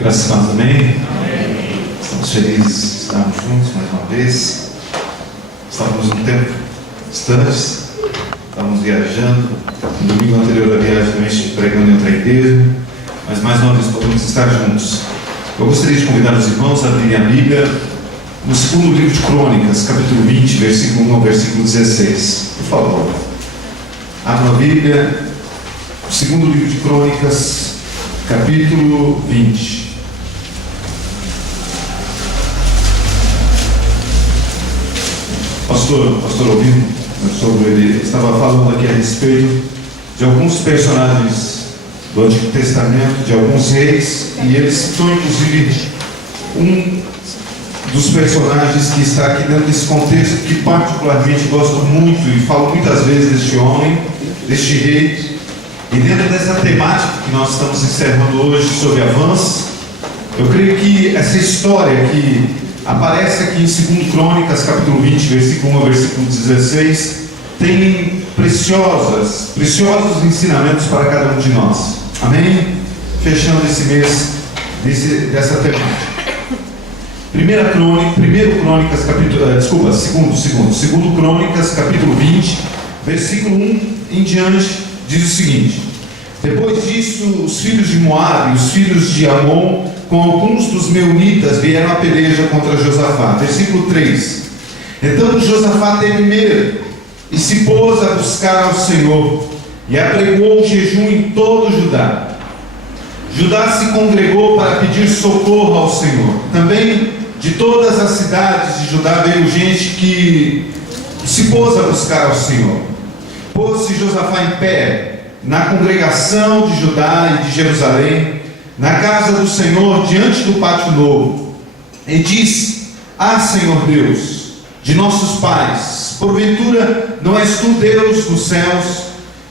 Graças a Deus, amém? Estamos felizes de estarmos juntos mais uma vez. Estávamos um tempo distantes, estávamos viajando. No domingo anterior à viagem também estive pregando em outra igreja, mas mais uma vez podemos estar juntos. Eu gostaria de convidar os irmãos a abrirem a Bíblia no segundo livro de Crônicas, capítulo 20, versículo 1 ao versículo 16. Por favor, abra a Bíblia, o segundo livro de Crônicas, capítulo 20. Pastor ouvindo sobre ele, estava falando aqui a respeito de alguns personagens do Antigo Testamento, de alguns reis, e ele citou inclusive um dos personagens que está aqui dentro desse contexto, que particularmente gosto muito e falo muitas vezes deste homem, deste rei. E dentro dessa temática que nós estamos encerrando hoje sobre avanço, eu creio que essa história que aparece aqui em 2 Crônicas, capítulo 20, versículo 1 ao versículo 16, tem preciosos ensinamentos para cada um de nós. Amém? Fechando esse mês dessa temática. 2 Crônicas, capítulo 20, versículo 1 em diante, diz o seguinte: depois disso, os filhos de Moabe e os filhos de Amon, com alguns dos meunitas, vieram à peleja contra Josafá. Versículo 3: então Josafá teve medo e se pôs a buscar ao Senhor, e apregou o jejum em todo Judá. Judá se congregou para pedir socorro ao Senhor. Também de todas as cidades de Judá veio gente que se pôs a buscar ao Senhor. Pôs-se Josafá em pé na congregação de Judá e de Jerusalém, na casa do Senhor, diante do pátio novo, e disse: ah, Senhor Deus de nossos pais, porventura não és tu Deus dos céus?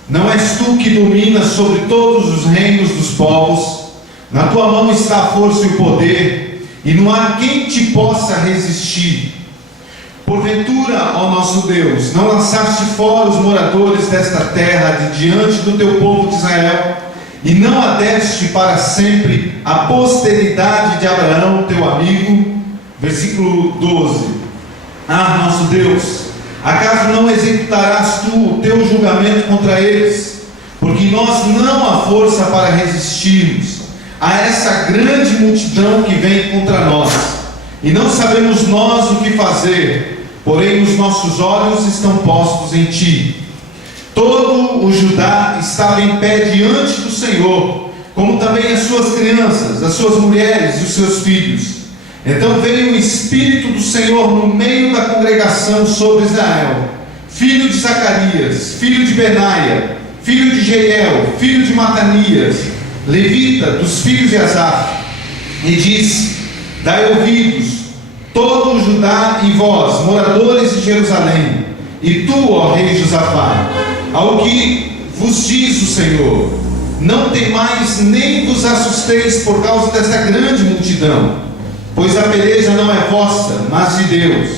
Não és tu que dominas sobre todos os reinos dos povos? Na tua mão está a força e o poder, e não há quem te possa resistir. Porventura, ó nosso Deus, não lançaste fora os moradores desta terra de diante do teu povo de Israel, e não a deste para sempre a posteridade de Abraão, teu amigo? Versículo 12: ah, nosso Deus, acaso não executarás tu o teu julgamento contra eles? Porque nós não há força para resistirmos a essa grande multidão que vem contra nós, e não sabemos nós o que fazer, porém os nossos olhos estão postos em ti. Todo o Judá estava em pé diante do Senhor, como também as suas crianças, as suas mulheres e os seus filhos. Então veio o Espírito do Senhor no meio da congregação sobre Israel, filho de Zacarias, filho de Benaia, filho de Jeiel, filho de Matanias, levita dos filhos de Asaf, e disse: dai ouvidos, todo o Judá e vós, moradores de Jerusalém, e tu, ó rei Josafá, ao que vos diz o Senhor: não temais nem vos assusteis por causa dessa grande multidão, pois a peleja não é vossa, mas de Deus.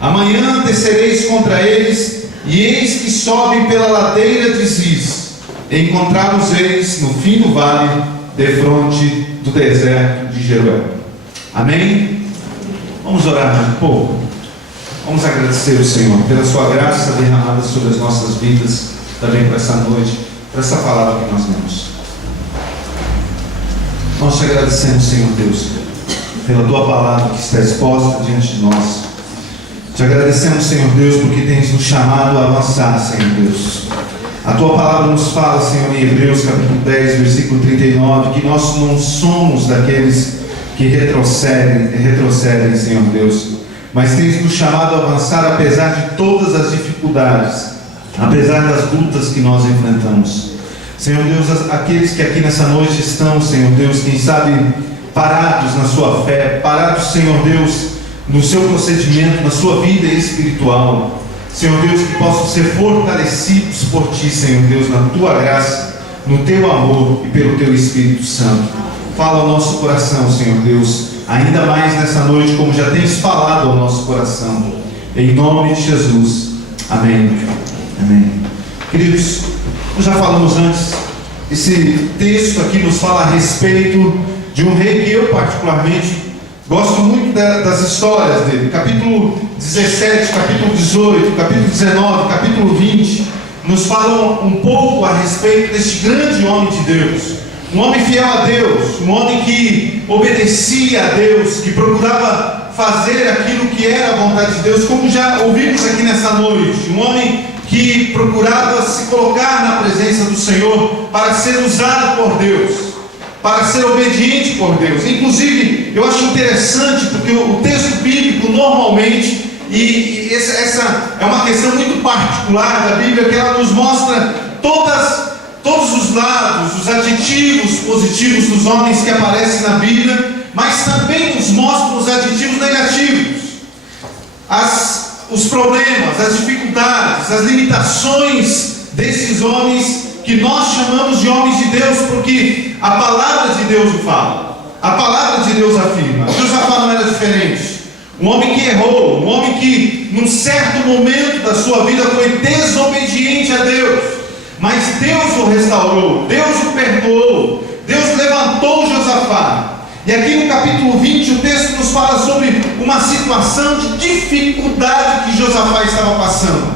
Amanhã descereis contra eles, e eis que sobem pela ladeira de Ziz. Encontrá-los-eis no fim do vale, defronte do deserto de Jeruel. Amém? Vamos orar mais um pouco. Vamos agradecer ao Senhor pela sua graça derramada sobre as nossas vidas, também para essa noite, para essa palavra que nós lemos. Nós te agradecemos, Senhor Deus, pela tua palavra que está exposta diante de nós. Te agradecemos, Senhor Deus, porque tens nos chamado a avançar, Senhor Deus. A tua palavra nos fala, Senhor, em Hebreus capítulo 10, versículo 39, que nós não somos daqueles que retrocedem, Senhor Deus, mas tens nos chamado a avançar apesar de todas as dificuldades, apesar das lutas que nós enfrentamos. Senhor Deus, aqueles que aqui nessa noite estão, Senhor Deus, quem sabe parados na sua fé, parados, Senhor Deus, no seu procedimento, na sua vida espiritual, Senhor Deus, que possam ser fortalecidos por Ti, Senhor Deus, na Tua graça, no Teu amor e pelo Teu Espírito Santo. Fala ao nosso coração, Senhor Deus, ainda mais nessa noite, como já tens falado ao nosso coração, em nome de Jesus. Amém. Amém. Queridos, nós já falamos antes, esse texto aqui nos fala a respeito de um rei que eu particularmente gosto muito das histórias dele. Capítulo 17, capítulo 18, capítulo 19, capítulo 20 nos falam um pouco a respeito deste grande homem de Deus, um homem fiel a Deus, um homem que obedecia a Deus, que procurava fazer aquilo que era a vontade de Deus, como já ouvimos aqui nessa noite, um homem que procurava se colocar na presença do Senhor para ser usado por Deus, para ser obediente por Deus. Inclusive, eu acho interessante, porque o texto bíblico normalmente, e essa é uma questão muito particular da Bíblia, que ela nos mostra todos os lados, os adjetivos positivos dos homens que aparecem na Bíblia, mas também nos mostra os adjetivos negativos, os problemas, as dificuldades, as limitações desses homens que nós chamamos de homens de Deus, porque a palavra de Deus o fala, a palavra de Deus afirma. Josafá não era diferente. Um homem que errou, um homem que num certo momento da sua vida foi desobediente a Deus, mas Deus o restaurou, Deus o perdoou, Deus levantou Josafá. E aqui no capítulo 20 o texto nos fala sobre uma situação de dificuldade que Josafá estava passando,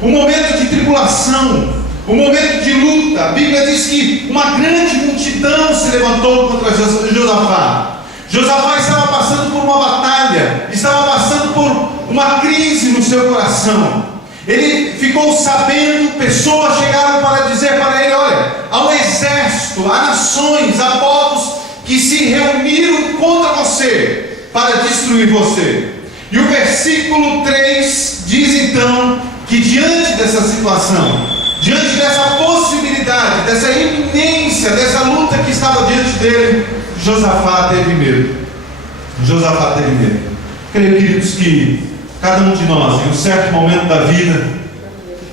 um momento de tribulação, um momento de luta. A Bíblia diz que uma grande multidão se levantou contra Josafá. Josafá estava passando por uma batalha, estava passando por uma crise no seu coração. Ele ficou sabendo, pessoas chegaram para dizer para ele: olha, há um exército, há nações, há povos que se reuniram contra você para destruir você. E o versículo 3 diz então que diante dessa situação, diante dessa possibilidade, dessa iminência, dessa luta que estava diante dele, Josafá teve medo. Josafá teve medo. Creio, queridos, que cada um de nós, em um certo momento da vida,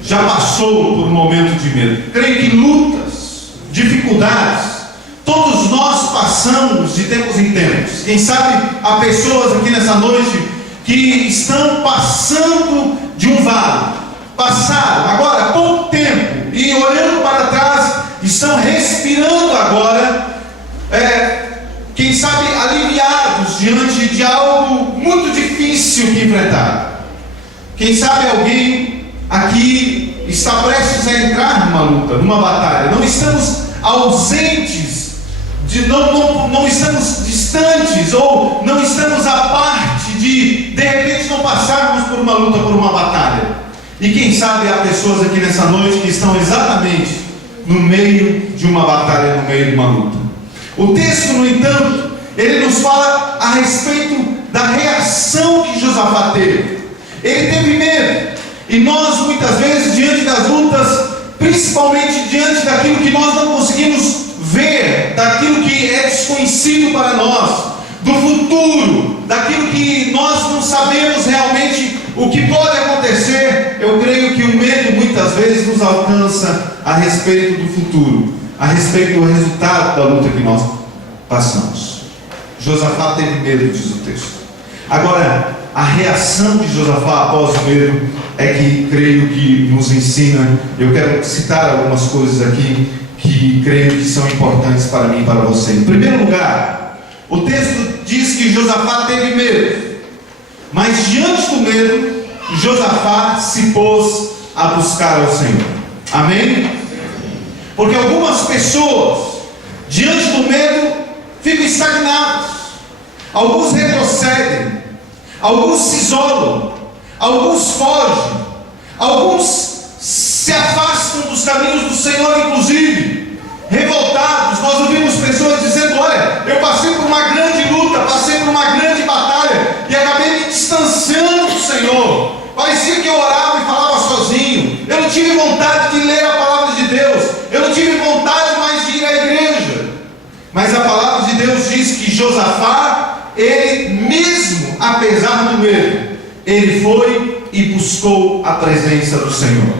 já passou por um momento de medo. Creio que lutas, dificuldades, todos nós passamos de tempos em tempos. Quem sabe há pessoas aqui nessa noite que estão passando de um vale, passaram agora há pouco tempo e olhando para trás, estão respirando agora, quem sabe aliviados diante de algo muito difícil que enfrentaram. Quem sabe alguém aqui está prestes a entrar numa luta, numa batalha. Não estamos ausentes, não estamos distantes, ou não estamos à parte de repente não passarmos por uma luta, por uma batalha. E quem sabe há pessoas aqui nessa noite que estão exatamente no meio de uma batalha, no meio de uma luta. O texto, no entanto, ele nos fala a respeito da reação que Josafá teve. Ele teve medo. E nós, muitas vezes, diante das lutas, principalmente diante daquilo que nós não conseguimos ver, daquilo que é desconhecido para nós, do futuro, daquilo que nós não sabemos realmente o que pode acontecer, eu creio que o medo muitas vezes nos alcança a respeito do futuro, a respeito do resultado da luta que nós passamos. Josafá teve medo, diz o texto. Agora, a reação de Josafá após o medo é que creio que nos ensina. Eu quero citar algumas coisas aqui que creio que são importantes para mim e para você. Em primeiro lugar, o texto diz que Josafá teve medo, mas diante do medo, Josafá se pôs a buscar ao Senhor. Amém? Porque algumas pessoas, diante do medo, ficam estagnados. Alguns retrocedem, alguns se isolam, alguns fogem, alguns se afastam dos caminhos do Senhor, inclusive revoltados. Nós ouvimos pessoas dizendo: olha, eu passei por uma grande luta, passei por uma grande batalha e acabei me distanciando do Senhor. Parecia que eu orava e falava sozinho, eu não tive vontade de ler a palavra de Deus, eu não tive vontade mais de ir à igreja. Mas a palavra de Deus diz que Josafá, ele mesmo, apesar do medo, ele foi e buscou a presença do Senhor.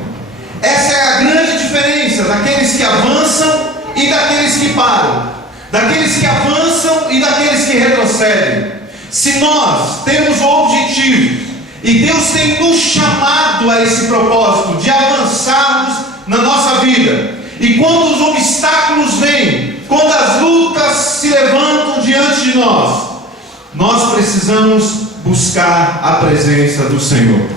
Essa é a grande diferença daqueles que avançam e daqueles que param, daqueles que avançam e daqueles que retrocedem. Se nós temos o objetivo, e Deus tem nos chamado a esse propósito de avançarmos na nossa vida, e quando os obstáculos vêm, quando as lutas se levantam diante de nós, nós precisamos buscar a presença do Senhor.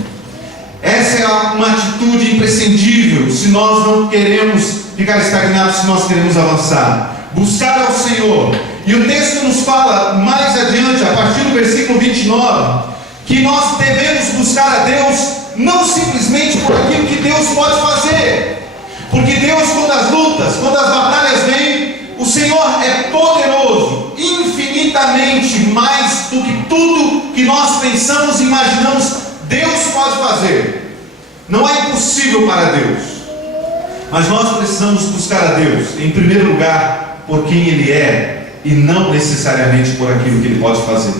Essa é uma atitude imprescindível se nós não queremos ficar estagnados, se nós queremos avançar. Buscar ao Senhor. E o texto nos fala mais adiante, a partir do versículo 29, que nós devemos buscar a Deus não simplesmente por aquilo que Deus pode fazer, porque Deus, quando as lutas, quando as batalhas vêm, o Senhor é poderoso, infinitamente mais do que tudo que nós pensamos e imaginamos. Deus pode fazer, não é impossível para Deus, mas nós precisamos buscar a Deus, em primeiro lugar, por quem Ele é, e não necessariamente por aquilo que Ele pode fazer.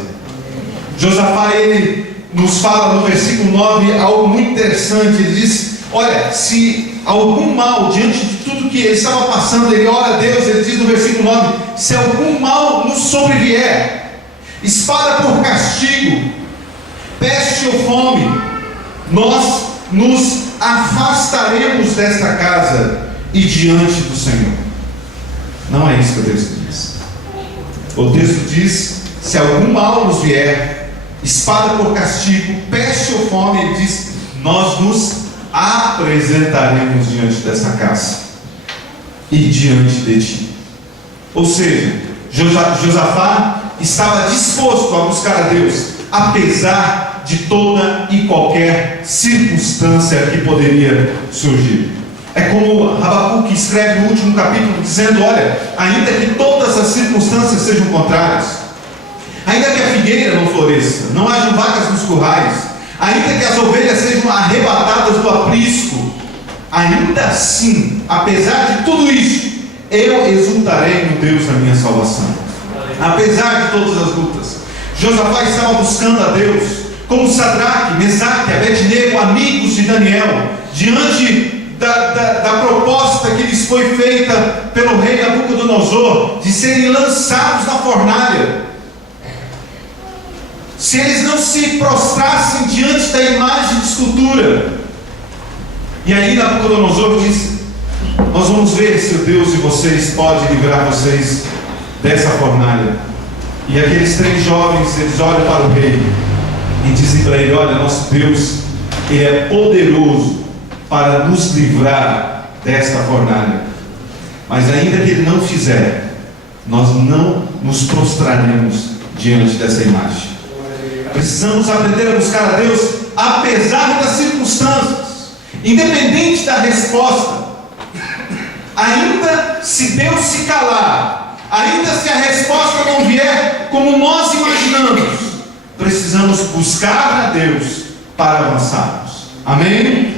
Josafá, ele nos fala no versículo 9 algo muito interessante. Ele diz: olha, se algum mal, diante de tudo que ele estava passando, ele ora a Deus. Ele diz no versículo 9: se algum mal nos sobrevier, espada por castigo, peste ou fome, nós nos afastaremos desta casa e diante do Senhor. Não é isso que o texto diz. O texto diz: se algum mal nos vier, espada por castigo, peste ou fome, ele diz, nós nos apresentaremos diante dessa casa e diante de ti. Ou seja, Josafá estava disposto a buscar a Deus, apesar de toda e qualquer circunstância que poderia surgir. É como Habacuque escreve no último capítulo, dizendo: olha, ainda que todas as circunstâncias sejam contrárias, ainda que a figueira não floresça, não hajam vacas nos currais, ainda que as ovelhas sejam arrebatadas do aprisco, ainda assim, apesar de tudo isso, eu exultarei no Deus da minha salvação. Apesar de todas as lutas, Josafá estava buscando a Deus, como Sadraque, Mesaque, Abednego, amigos de Daniel, diante da proposta que lhes foi feita pelo rei Nabucodonosor, de serem lançados na fornalha. Se eles não se prostrassem diante da imagem de escultura. E aí Nabucodonosor diz: nós vamos ver se o Deus de vocês pode livrar vocês dessa fornalha. E aqueles 3 jovens, eles olham para o rei e dizem para ele: olha, nosso Deus, Ele é poderoso para nos livrar desta fornalha, mas ainda que Ele não fizer, nós não nos prostraremos diante dessa imagem. Precisamos aprender a buscar a Deus apesar das circunstâncias, independente da resposta. Ainda se Deus se calar, ainda se a resposta não vier como nós imaginamos, precisamos buscar a Deus para avançarmos. Amém?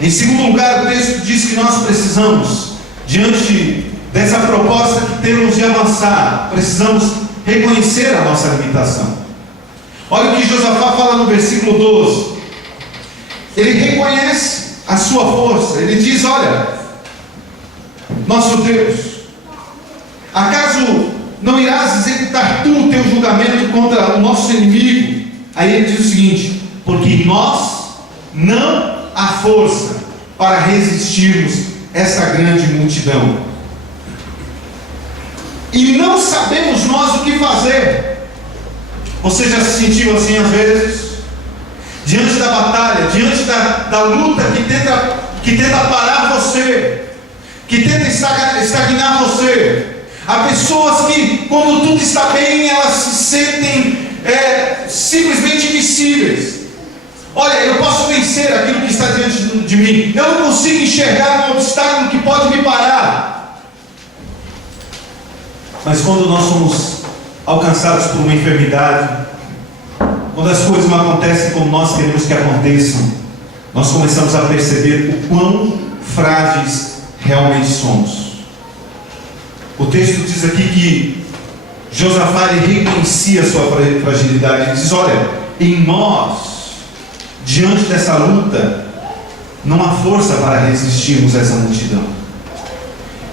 Em segundo lugar, o texto diz que nós precisamos, diante dessa proposta que temos de avançar, precisamos reconhecer a nossa limitação. Olha o que Josafá fala no versículo 12. Ele reconhece a sua força. Ele diz: olha, nosso Deus, acaso não irás executar tu o teu julgamento contra o nosso inimigo? Aí ele diz o seguinte: porque em nós não há força para resistirmos essa grande multidão, e não sabemos nós o que fazer. Você já se sentiu assim às vezes? Diante da batalha, diante da luta que tenta parar você, que tenta estagnar você. Há pessoas que, quando tudo está bem, elas se sentem simplesmente invisíveis. Olha, eu posso vencer aquilo que está diante de mim, eu não consigo enxergar um obstáculo que pode me parar. Mas quando nós somos alcançados por uma enfermidade, quando as coisas não acontecem como nós queremos que aconteçam, nós começamos a perceber o quão frágeis realmente somos. O texto diz aqui que Josafá reconhecia a sua fragilidade. Ele diz: olha, em nós, diante dessa luta, não há força para resistirmos a essa multidão.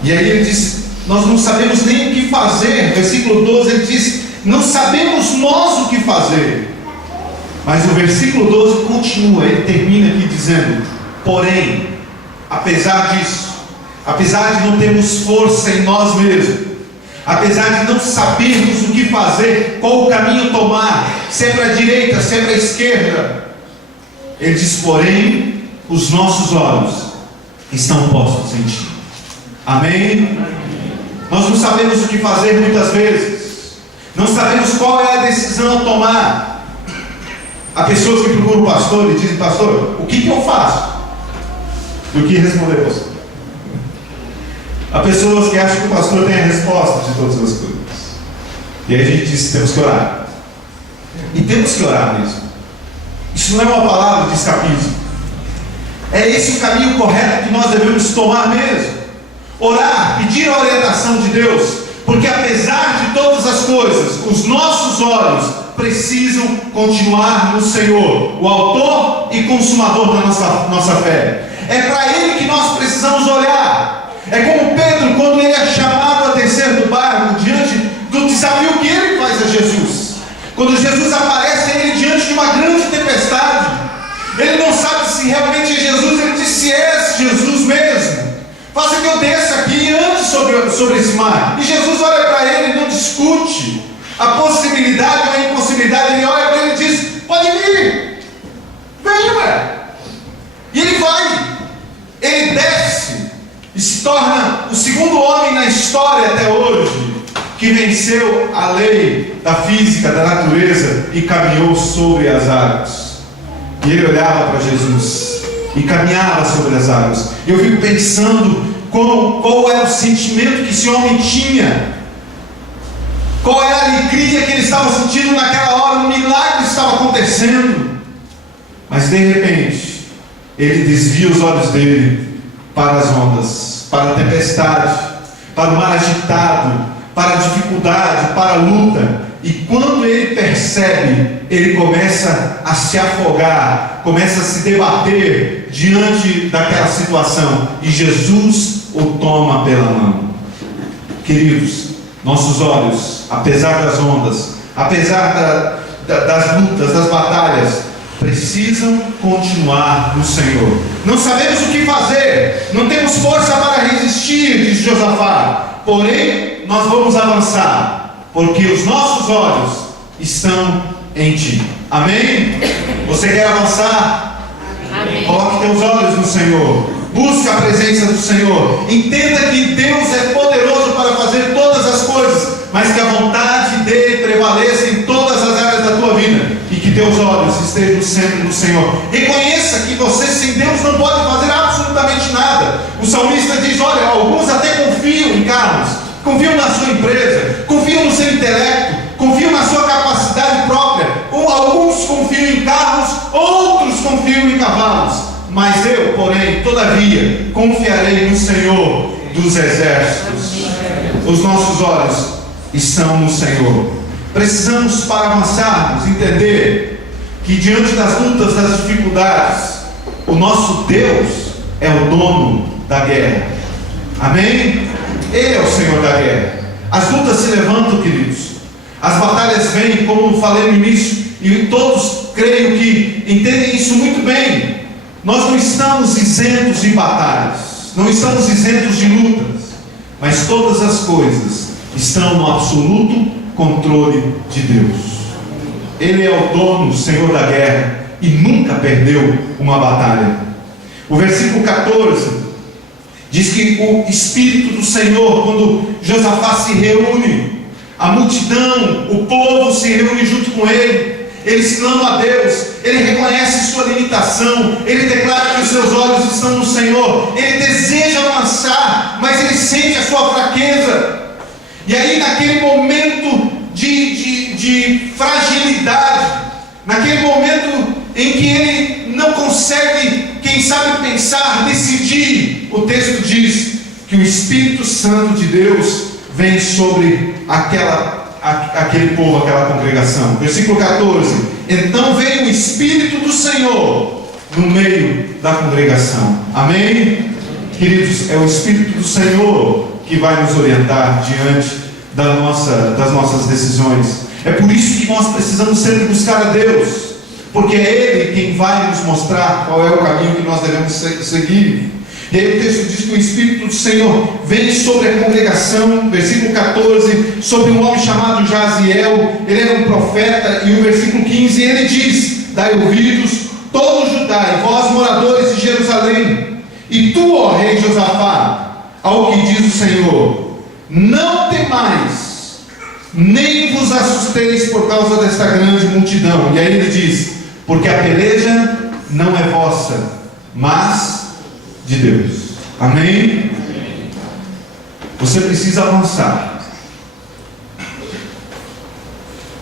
E aí ele diz: nós não sabemos nem o que fazer. Versículo 12 ele diz: não sabemos nós o que fazer. Mas o versículo 12 continua, ele termina aqui dizendo: porém, apesar disso, apesar de não termos força em nós mesmos, apesar de não sabermos o que fazer, qual o caminho tomar, se é para a direita, se é para a esquerda, ele diz: porém, os nossos olhos estão postos em ti. Amém? Nós não sabemos o que fazer muitas vezes, não sabemos qual é a decisão a tomar. Há pessoas que procuram o pastor e dizem: pastor, o que eu faço? Do que responder você? Há pessoas que acham que o pastor tem a resposta de todas as coisas. E aí a gente diz que temos que orar. E temos que orar mesmo. Isso não é uma palavra de escapismo. É esse o caminho correto que nós devemos tomar mesmo. Orar, pedir a orientação de Deus. Porque apesar de todas as coisas, os nossos olhos precisam continuar no Senhor, o autor e consumador da nossa fé. É para Ele que nós precisamos olhar. É como Pedro, quando ele é chamado a descer do barco diante do desafio que ele faz a Jesus. Quando Jesus aparece a ele diante de uma grande tempestade, ele não sabe se realmente é Jesus. Ele diz: se és Jesus mesmo, faça que eu desça aqui e ande sobre esse mar. E Jesus olha para ele e não discute a possibilidade ou a impossibilidade. Ele olha para ele e diz: pode vir, venha. E ele vai, ele desce e se torna o segundo homem na história até hoje que venceu a lei da física, da natureza e caminhou sobre as águas. E ele olhava para Jesus e caminhava sobre as águas. E eu fico pensando qual era o sentimento que esse homem tinha, qual era a alegria que ele estava sentindo naquela hora. Um milagre estava acontecendo, mas de repente ele desvia os olhos dele para as ondas, para a tempestade, para o mar agitado, para a dificuldade, para a luta. E quando ele percebe, ele começa a se afogar, começa a se debater diante daquela situação, e Jesus o toma pela mão. Queridos, nossos olhos, apesar das ondas, apesar das lutas, das batalhas, precisam continuar no Senhor. Não sabemos o que fazer, não temos força para resistir, diz Josafá, porém nós vamos avançar, porque os nossos olhos estão em ti. Amém? Você quer avançar? Amém. Coloque teus olhos no Senhor, busque a presença do Senhor, entenda que Deus é poderoso para fazer todas as coisas, mas que a vontade dele prevaleça em todas as áreas da tua vida, e que teus olhos estejam sempre no Senhor. Reconheça que você sem Deus não pode fazer absolutamente nada. O salmista diz: olha, alguns até confiam em carros, confiam na sua empresa, confiam no seu intelecto, confiam na sua capacidade própria. Alguns confiam em carros, outros confiam em cavalos, mas eu, porém, todavia, confiarei no Senhor dos exércitos. Os nossos olhos estão no Senhor. Precisamos, para avançarmos, entender que diante das lutas, das dificuldades, o nosso Deus é o dono da guerra. Amém? Ele é o Senhor da guerra. As lutas se levantam, queridos. As batalhas vêm, como falei no início, e todos creio que entendem isso muito bem. Nós não estamos isentos de batalhas, não estamos isentos de lutas, mas todas as coisas estão no absoluto controle de Deus. Ele é o dono, o Senhor da guerra, e nunca perdeu uma batalha. O versículo 14 diz que o Espírito do Senhor, quando Josafá se reúne, a multidão, o povo se reúne junto com ele, eles clamam a Deus, ele reconhece sua limitação, ele declara que os seus olhos estão no Senhor, ele deseja avançar, mas ele sente a sua fraqueza. E aí, naquele momento de fragilidade, naquele momento em que ele não consegue, quem sabe, pensar, decidir, o texto diz que o Espírito Santo de Deus vem sobre aquele povo, aquela congregação. Versículo 14: então veio o Espírito do Senhor no meio da congregação. Amém? Queridos, é o Espírito do Senhor que vai nos orientar diante das nossas decisões. É por isso que nós precisamos sempre buscar a Deus, porque é Ele quem vai nos mostrar qual é o caminho que nós devemos seguir. E aí o texto diz que o Espírito do Senhor vem sobre a congregação, versículo 14, sobre um homem chamado Jaziel, ele era um profeta, e o versículo 15, ele diz: dai ouvidos, todo Judá, e vós moradores de Jerusalém, e tu, ó rei Josafá, ao que diz o Senhor: não temais, nem vos assusteis por causa desta grande multidão. E aí ele diz: porque a peleja não é vossa, mas de Deus. Amém? Você precisa avançar,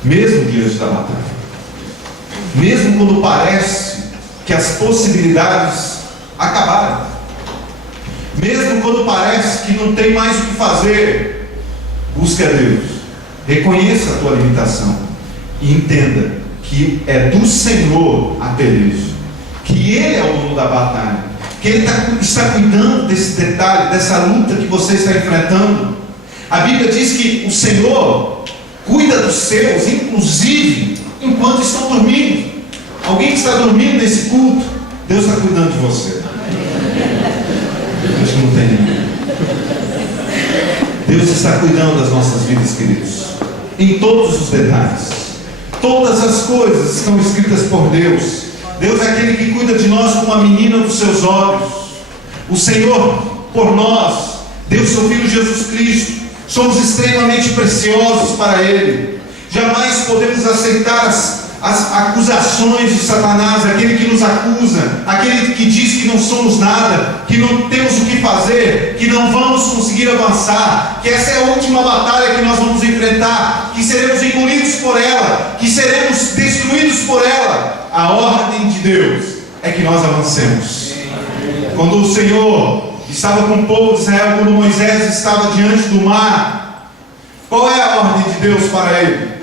mesmo diante da batalha, mesmo quando parece que as possibilidades acabaram, mesmo quando parece que não tem mais o que fazer. Busque a Deus, reconheça a tua limitação e entenda que é do Senhor a peleja, que Ele é o dono da batalha, que Ele está cuidando desse detalhe, dessa luta que você está enfrentando. A Bíblia diz que o Senhor cuida dos seus, inclusive enquanto estão dormindo. Alguém que está dormindo nesse culto, Deus está cuidando de você. Acho que não tem ninguém. Deus está cuidando das nossas vidas, queridos, em todos os detalhes. Todas as coisas estão escritas por Deus. Deus é aquele que cuida de nós como a menina dos seus olhos. O Senhor por nós deu seu Filho Jesus Cristo. Somos extremamente preciosos para Ele. Jamais podemos aceitar as acusações de Satanás, aquele que nos acusa, aquele que diz que não somos nada, que não temos o que fazer, que não vamos conseguir avançar, que essa é a última batalha que nós vamos enfrentar, que seremos engolidos por ela, que seremos destruídos por ela. A ordem de Deus é que nós avancemos. Quando o Senhor estava com o povo de Israel, quando Moisés estava diante do mar, qual é a ordem de Deus para ele?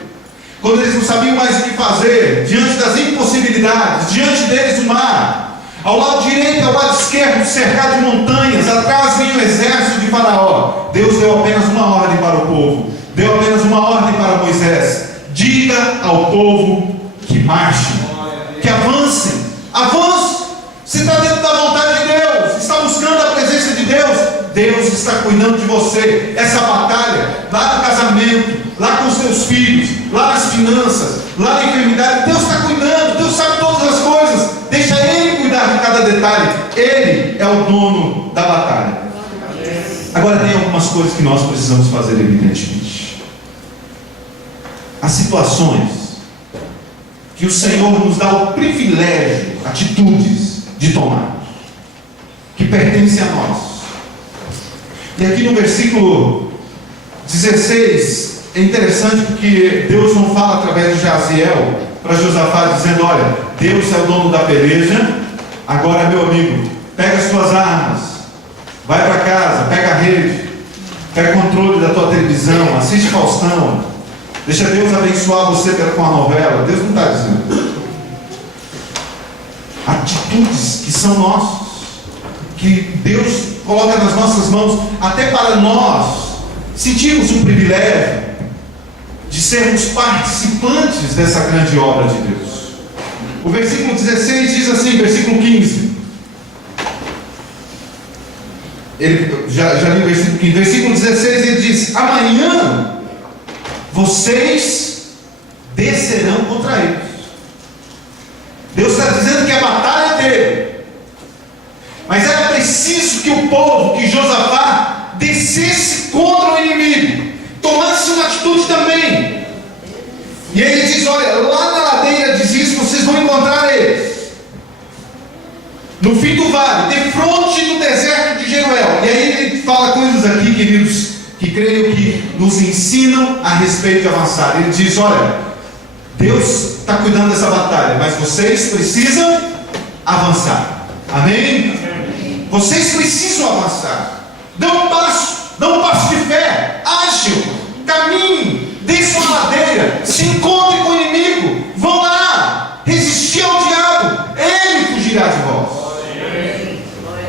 Quando eles não sabiam mais o que fazer, diante das impossibilidades, diante deles o mar, ao lado direito e ao lado esquerdo, cercado de montanhas, atrás vinha o exército de Faraó. Deus deu apenas uma ordem para o povo, deu apenas uma ordem para Moisés: diga ao povo que marchem, que avancem. Avance. Você está dentro da vontade de Deus, está buscando a presença de Deus, Deus está cuidando de você. Essa batalha, lá no casamento, lá com os teus filhos, lá nas finanças, lá na enfermidade, Deus está cuidando, Deus sabe todas as coisas. Deixa Ele cuidar de cada detalhe. Ele é o dono da batalha. Agora tem algumas coisas que nós precisamos fazer, evidentemente. As situações que o Senhor nos dá o privilégio, atitudes de tomar, que pertencem a nós. E aqui no versículo 16 é interessante, porque Deus não fala através de Jaziel para Josafá dizendo: olha, Deus é o dono da peleja, agora, meu amigo, pega as tuas armas, vai para casa, pega a rede, pega controle da tua televisão, assiste Faustão, deixa Deus abençoar você com a novela. Deus não está dizendo. Atitudes que são nossas, que Deus coloca nas nossas mãos, até para nós sentirmos o privilégio de sermos participantes dessa grande obra de Deus. O versículo 16 diz assim, versículo 15. Já li o versículo 15. Versículo 16 ele diz: amanhã vocês descerão contra eles. Deus está dizendo que a batalha é dele, mas era preciso que o povo, que Josafá, descesse contra o inimigo, tomasse uma atitude também. E aí ele diz: olha, lá na ladeira de Ziz vocês vão encontrar eles, no fim do vale, de frente do deserto de Jeruel. E aí ele fala coisas aqui, queridos, que creio que nos ensinam a respeito de avançar. Ele diz: olha, Deus está cuidando dessa batalha, mas vocês precisam avançar. Amém? Vocês precisam avançar. Dê um passo de fé, ágil, caminhe, desça uma ladeira, se encontre com o inimigo, vão lá, resistir ao diabo, ele fugirá de vós.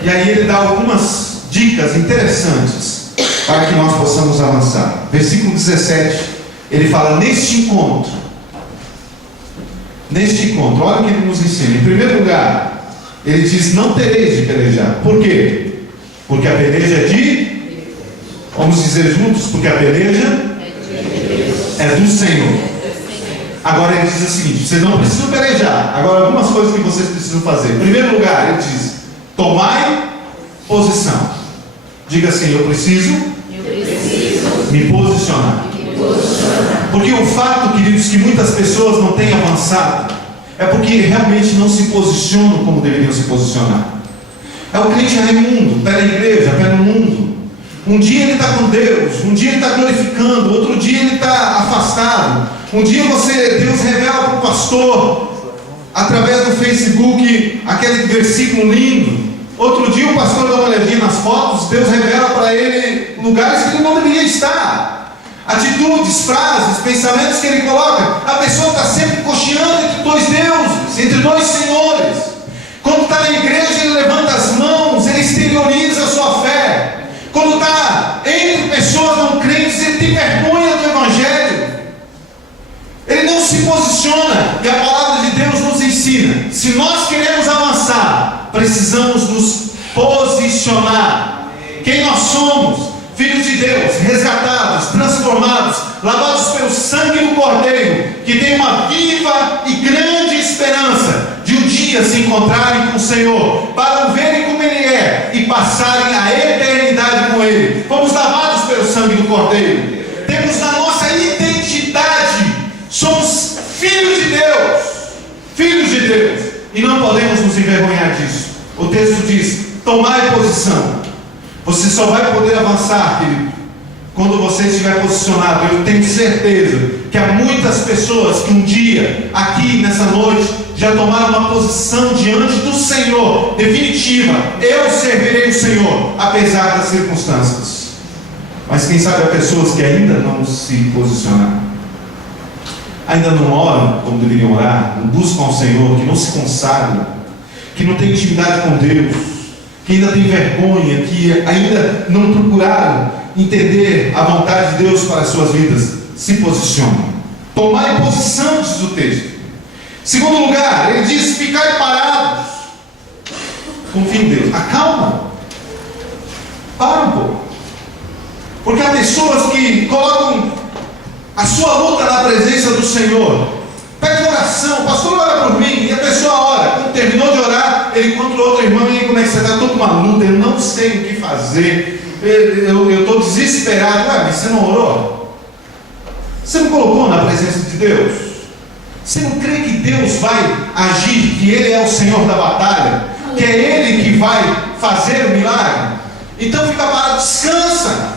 E aí ele dá algumas dicas interessantes para que nós possamos avançar. Versículo 17, ele fala: neste encontro, olha o que ele nos ensina. Em primeiro lugar, ele diz: não tereis de pelejar. Por quê? Porque a peleja é de... Vamos dizer juntos, porque a peleja é do Senhor. Agora ele diz o seguinte: vocês não precisam pelejar. Agora algumas coisas que vocês precisam fazer. Em primeiro lugar, ele diz: tomai posição. Diga assim: eu preciso me posicionar. Porque o fato, queridos, que muitas pessoas não têm avançado é porque realmente não se posicionam como deveriam se posicionar. É o crente Raimundo, pé na igreja, pé no mundo. Um dia ele está com Deus, um dia ele está glorificando, outro dia ele está afastado. Um dia Deus revela para o pastor, através do Facebook, aquele versículo lindo. Outro dia o pastor dá uma olhadinha nas fotos, Deus revela para ele lugares que ele não deveria estar. Atitudes, frases, pensamentos que ele coloca. A pessoa está sempre cocheando entre dois deuses, entre dois senhores. Quando está na igreja, ele levanta as mãos, ele exterioriza a sua fé. Quando está entre pessoas não crentes, ele tem vergonha do Evangelho. Ele não se posiciona. E a palavra de Deus nos ensina: se nós queremos avançar, precisamos nos posicionar. Quem nós somos? Filhos de Deus, resgatados, transformados, lavados pelo sangue do Cordeiro, que tem uma viva e grande esperança de um dia se encontrarem com o Senhor, para o verem como Ele é e passarem a eternidade com Ele. Fomos lavados pelo sangue do Cordeiro. Temos na nossa identidade, somos filhos de Deus, filhos de Deus, e não podemos nos envergonhar disso. O texto diz: tomai posição. Você só vai poder avançar, querido, quando você estiver posicionado. Eu tenho certeza que há muitas pessoas que um dia, aqui nessa noite, já tomaram uma posição diante do Senhor, definitiva: eu servirei o Senhor, apesar das circunstâncias. Mas quem sabe há pessoas que ainda não se posicionaram, ainda não oram como deveriam orar, não buscam ao Senhor, que não se consagram, que não têm intimidade com Deus, que ainda tem vergonha, que ainda não procuraram entender a vontade de Deus para as suas vidas. Se posicionem. Tomai posição, diz o texto. Segundo lugar, ele diz: ficai parados. Confie em Deus. Acalma. Para um pouco. Porque há pessoas que colocam a sua luta na presença do Senhor. Pede oração: pastor, ora por mim. E a pessoa ora. Quando terminou de orar, ele encontra outro irmão: e aí, como é que você está? Eu estou com uma luta, eu não sei o que fazer, eu estou desesperado. Ué, mas você não orou? Você não colocou na presença de Deus? Você não crê que Deus vai agir, que Ele é o Senhor da batalha, que é Ele que vai fazer o milagre? Então fica parado, descansa.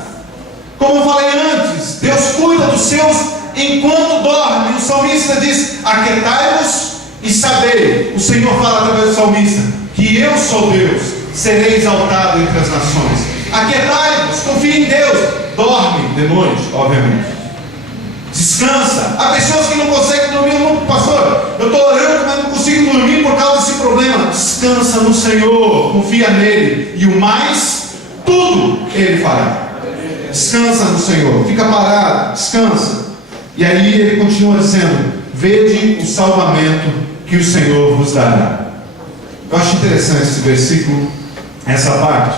Como eu falei antes, Deus cuida dos seus enquanto dorme. O salmista diz: aquietai-vos e sabei. O Senhor fala através do salmista que eu sou Deus, serei exaltado entre as nações. Aquietai-vos, confie em Deus. Dorme de noite, obviamente. Descansa. Há pessoas que não conseguem dormir. Pastor, eu estou orando, mas não consigo dormir por causa desse problema. Descansa no Senhor, confia nele, e o mais, tudo Ele fará. Descansa no Senhor, fica parado, descansa. E aí ele continua dizendo: vede o salvamento que o Senhor vos dará. Eu acho interessante esse versículo, essa parte,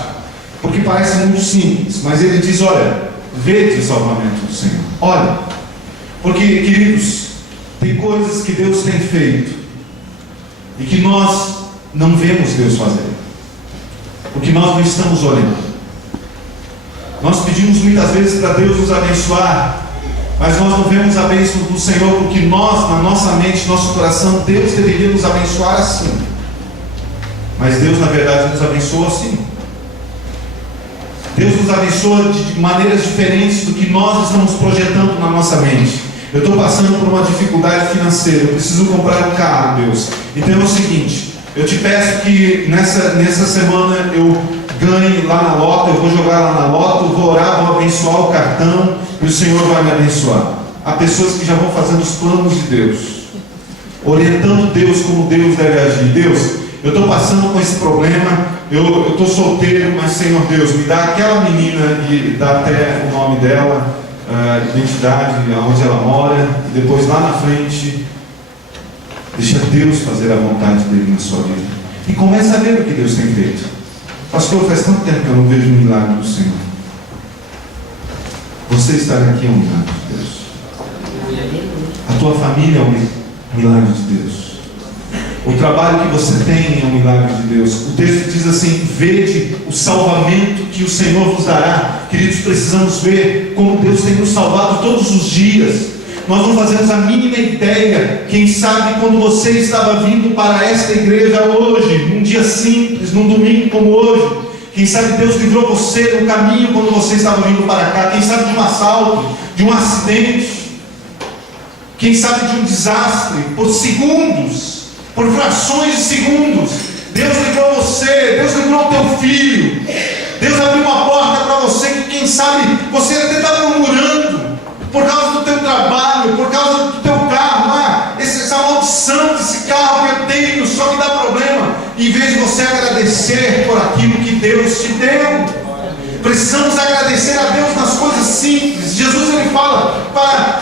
porque parece muito simples, mas ele diz: olha, vede o salvamento do Senhor. Olha, porque, queridos, tem coisas que Deus tem feito e que nós não vemos Deus fazer, porque nós não estamos olhando. Nós pedimos muitas vezes para Deus nos abençoar, mas nós não vemos a bênção do Senhor, porque nós, na nossa mente, nosso coração, Deus deveria nos abençoar assim. Mas Deus, na verdade, nos abençoa assim. Deus nos abençoa de maneiras diferentes do que nós estamos projetando na nossa mente. Eu estou passando por uma dificuldade financeira, eu preciso comprar um carro, Deus. Então é o seguinte: eu te peço que nessa semana eu ganhe lá na loto, eu vou jogar lá na loto, vou orar, vou abençoar o cartão e o Senhor vai me abençoar. Há pessoas que já vão fazendo os planos de Deus, orientando Deus como Deus deve agir. Deus, eu estou passando com esse problema, eu estou solteiro, mas Senhor Deus, me dá aquela menina e dá até o nome dela, a identidade, onde ela mora, e depois lá na frente, deixa Deus fazer a vontade dele na sua vida. E começa a ver o que Deus tem feito. Pastor, faz tanto tempo que eu não vejo um milagre do Senhor. Você estar aqui é um milagre de Deus. A tua família é um milagre de Deus. O trabalho que você tem é um milagre de Deus. O texto diz assim: vede o salvamento que o Senhor vos dará. Queridos, precisamos ver como Deus tem nos salvado todos os dias. Nós não fazemos a mínima ideia. Quem sabe quando você estava vindo para esta igreja hoje, num dia simples, num domingo como hoje, quem sabe Deus livrou você no caminho quando você estava vindo para cá. Quem sabe de um assalto, de um acidente, quem sabe de um desastre, por segundos, por frações de segundos, Deus livrou você, Deus livrou o teu filho, Deus abriu uma porta para você que quem sabe você até está murmurando por causa do teu trabalho, por causa do teu carro. Essa maldição desse carro que eu tenho só me dá problema. Em vez de você agradecer por aquilo que Deus te deu, precisamos agradecer a Deus nas coisas simples. Jesus ele fala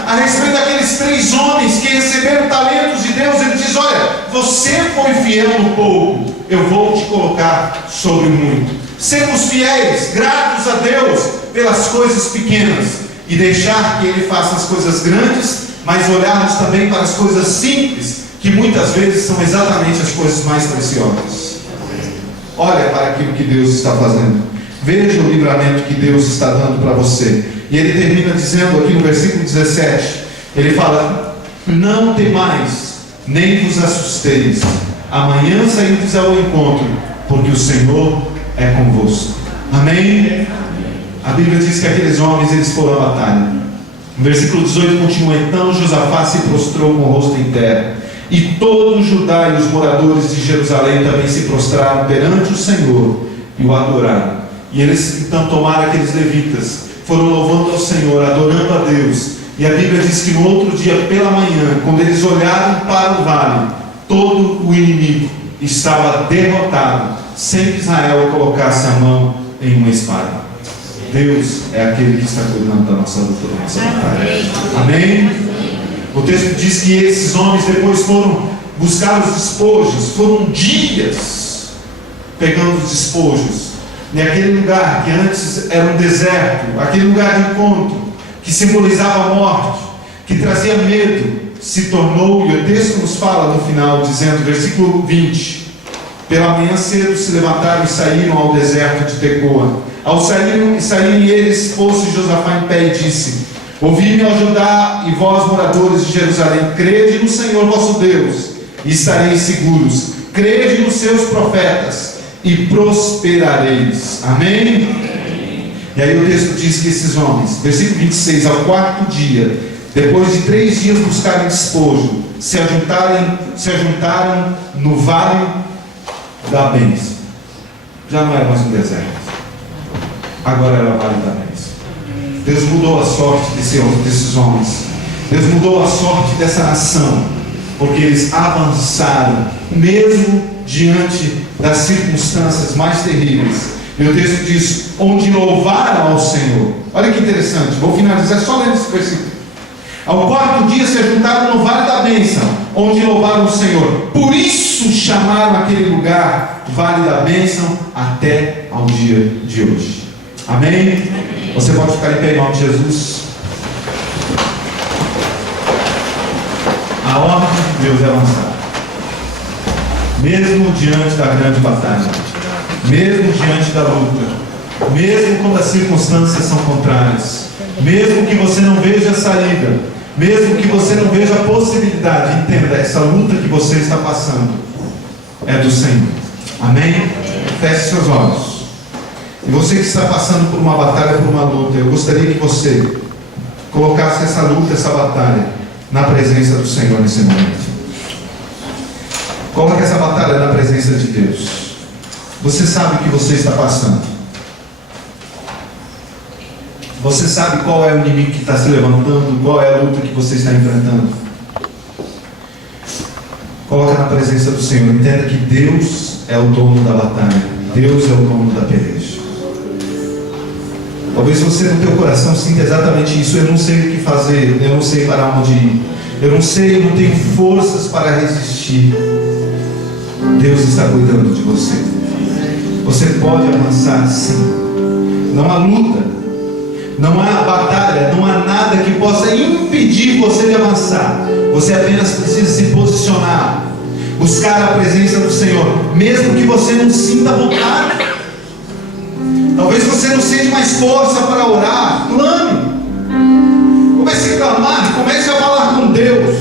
a respeito daqueles 3 homens que receberam talentos de Deus. Ele diz: olha, você foi fiel no pouco, eu vou te colocar sobre muito. Sermos fiéis, gratos a Deus pelas coisas pequenas, e deixar que Ele faça as coisas grandes, mas olharmos também para as coisas simples, que muitas vezes são exatamente as coisas mais preciosas. Olha para aquilo que Deus está fazendo. Veja o livramento que Deus está dando para você. E Ele termina dizendo aqui no versículo 17, Ele fala: não temais, nem vos assusteis. Amanhã sairdes ao encontro, porque o Senhor é convosco. Amém? A Bíblia diz que aqueles homens, eles foram à batalha. No versículo 18 continua: então Josafá se prostrou com o rosto em terra, e todo Judá e os moradores de Jerusalém também se prostraram perante o Senhor e o adoraram. E eles então tomaram aqueles levitas, foram louvando ao Senhor, adorando a Deus. E a Bíblia diz que no outro dia pela manhã, quando eles olharam para o vale, todo o inimigo estava derrotado, sem que Israel colocasse a mão em uma espada. Deus é aquele que está cuidando da nossa luta, da nossa batalha. Amém? O texto diz que esses homens depois foram buscar os despojos. Foram dias pegando os despojos. E aquele lugar que antes era um deserto, aquele lugar de encontro, que simbolizava a morte, que trazia medo, se tornou, e o texto nos fala no final, dizendo, versículo 20: pela manhã cedo se levantaram e saíram ao deserto de Tecoa. Ao saírem eles, pôs-se Josafá em pé e disse: ouvi-me, ó Judá, e vós, moradores de Jerusalém, crede no Senhor vosso Deus, e estareis seguros. Crede nos seus profetas, e prosperareis. Amém? E aí o texto diz que esses homens, versículo 26, ao 4º dia, depois de 3 dias buscarem despojo, se ajuntaram no vale da bênção. Já não era mais um deserto, agora era o vale da bênção. Deus mudou a sorte desses homens. Deus mudou a sorte dessa nação, porque eles avançaram, mesmo diante das circunstâncias mais terríveis. E o texto diz: onde louvaram ao Senhor. Olha que interessante, vou finalizar só lendo esse versículo. Ao 4º dia se juntaram no vale da bênção, onde louvaram o Senhor. Por isso chamaram aquele lugar vale da bênção até ao dia de hoje. Amém? Você pode ficar em pé em nome de Jesus. A ordem de Deus é avançar, mesmo diante da grande batalha, mesmo diante da luta, mesmo quando as circunstâncias são contrárias, mesmo que você não veja a saída, mesmo que você não veja a possibilidade. Entenda, essa luta que você está passando é do Senhor. Amém? Feche seus olhos. E você que está passando por uma batalha, por uma luta, eu gostaria que você colocasse essa luta, essa batalha na presença do Senhor nesse momento. Coloque essa batalha na presença de Deus. Você sabe o que você está passando. Você sabe qual é o inimigo que está se levantando, qual é a luta que você está enfrentando. Coloque na presença do Senhor. Entenda que Deus é o dono da batalha. Deus é o dono da peleja. Talvez você no teu coração sinta exatamente isso. Eu não sei o que fazer, eu não sei para onde ir, eu não sei, eu não tenho forças para resistir. Deus está cuidando de você. Você pode avançar sim. Não há luta, não há batalha, não há nada que possa impedir você de avançar. Você apenas precisa se posicionar, buscar a presença do Senhor, mesmo que você não sinta vontade. Talvez você não sente mais força para orar. Clame, comece a clamar, comece a falar com Deus,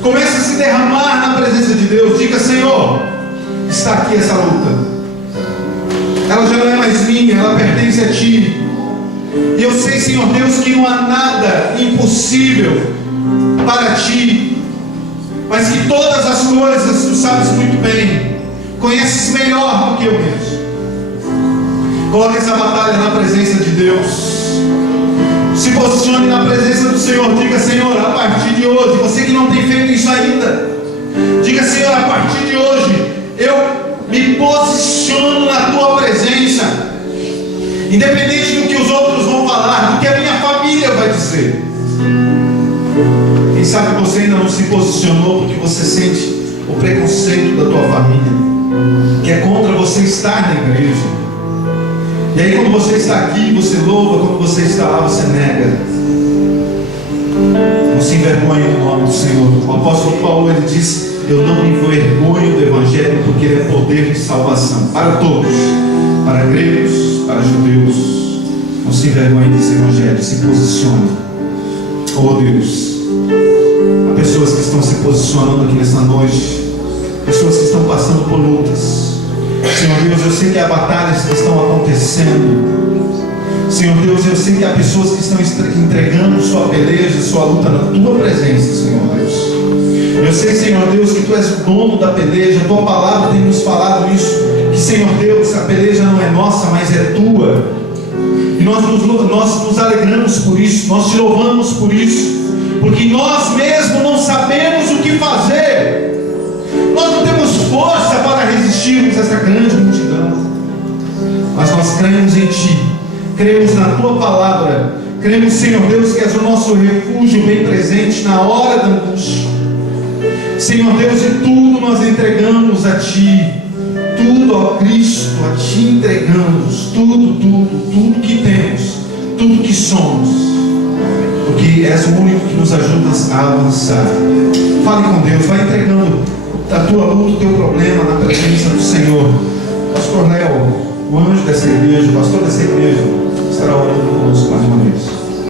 comece a se derramar na presença de Deus. Diga: Senhor, está aqui essa luta, ela já não é mais minha, ela pertence a Ti. E eu sei, Senhor Deus, que não há nada impossível para Ti, mas que todas as coisas Tu sabes muito bem, conheces melhor do que eu mesmo. Coloque essa batalha na presença de Deus, se posicione na presença do Senhor. Diga: Senhor, a partir de hoje, você que não tem feito isso ainda, diga: Senhor, a partir de hoje eu me posiciono na Tua presença, independente do que os outros vão falar, do que a minha família vai dizer. Quem sabe você ainda não se posicionou porque você sente o preconceito da tua família, que é contra você estar na igreja. E aí, quando você está aqui, você louva; quando você está lá, você nega. Não se envergonhe no nome do Senhor. O apóstolo Paulo, ele diz: eu não me envergonho do Evangelho, porque ele é poder de salvação para todos, para gregos, para judeus. Não se envergonhe desse Evangelho, se posicione. Oh Deus, há pessoas que estão se posicionando aqui nessa noite, pessoas que estão passando por lutas. Senhor Deus, eu sei que há batalhas que estão acontecendo. Senhor Deus, eu sei que há pessoas que estão entregando sua peleja, sua luta na Tua presença, Senhor Deus. Eu sei, Senhor Deus, que Tu és o dono da peleja. A Tua palavra tem nos falado isso, que, Senhor Deus, a peleja não é nossa, mas é Tua. E nós nos alegramos por isso, nós Te louvamos por isso, porque nós mesmos não sabemos o que fazer. Nós não temos força para resistirmos a essa grande multidão, mas nós cremos em Ti, cremos na Tua palavra, cremos, Senhor Deus, que és o nosso refúgio bem presente na hora da angústia. Senhor Deus, e tudo nós entregamos a Ti, tudo, ó Cristo, a Ti entregamos, tudo que temos, tudo que somos, porque és o único que nos ajuda a avançar. Fale com Deus, vai entregando a tua luta, o teu problema na presença do Senhor. Pastor Léo, o anjo dessa igreja, o pastor dessa igreja, estará orando conosco mais uma vez.